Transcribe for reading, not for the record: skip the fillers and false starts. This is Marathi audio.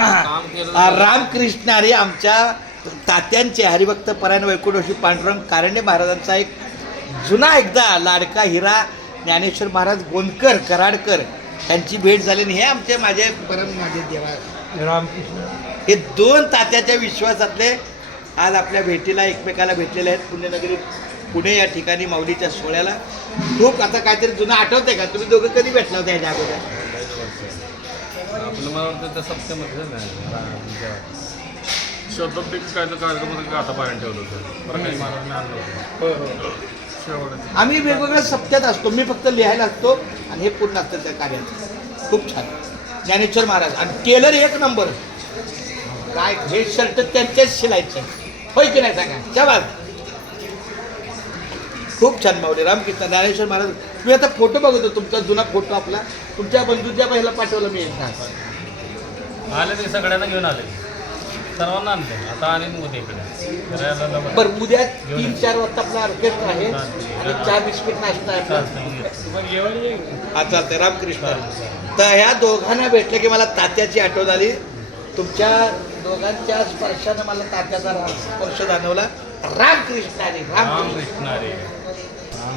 रामकृष्ण हरी आमच्या तात्यांचे हरिभक्त परायण वैकुंठशी पांडुरंग कारंडे महाराजांचा एक जुना एकदा लाडका हिरा ज्ञानेश्वर महाराज गोंदकर कराडकर त्यांची भेट झाली आणि हे आमचे माझे देवा रामकृष्ण हे दोन तात्याच्या विश्वासातले आज आपल्या भेटीला एकमेकाला भेटलेले आहेत. पुण्यनगरी पुणे या ठिकाणी माऊलीच्या सोहळ्याला खूप आता काहीतरी जुनं आठवतंय का? तुम्ही दोघं कधी भेटला होता ह्याच्या अगोदर? आपलं मला वाटतं त्या सप्त्यामध्ये शताब्दिक कार्यक्रमात आता पारायण ठेवलं होतं प्रकाश महाराजांनी आणलं होतं शेवट. आम्ही वेगवेगळ्या सप्त्यात असतो. मी फक्त लिहायला असतो आणि हे पूर्ण असतं त्या कार्यात. खूप छान ज्ञानेश्वर महाराज आणि टेलर एक नंबर. काय हे शर्ट त्यांचेच शिलायचे होय की नाही सांगा? शाबास. खूप छान माऊली रामकृष्ण ज्ञानेश्वर महाराज. मी आता फोटो बघतो तुमचा जुना फोटो आपला तुमच्या बंधूच्या पहिला पाठवला मी एकदा. आले ते सगळ्यांना घेऊन आले सर्वांना आणले आता आणि उद्या इकडे बरं उद्या 3-4 वाजता आपला ऑर्केस्ट्रा आहे आणि 4 बिस्किट नाश्ता आहे आपला. हा चालतंय रामकृष्ण. तर ह्या दोघांना भेटलं की मला तात्याची आठवण आली. तुमच्या दोघांच्या स्पर्शानं मला तात्याचा स्पर्श जाणवला. रामकृष्ण हरी. रामकृष्ण हरी.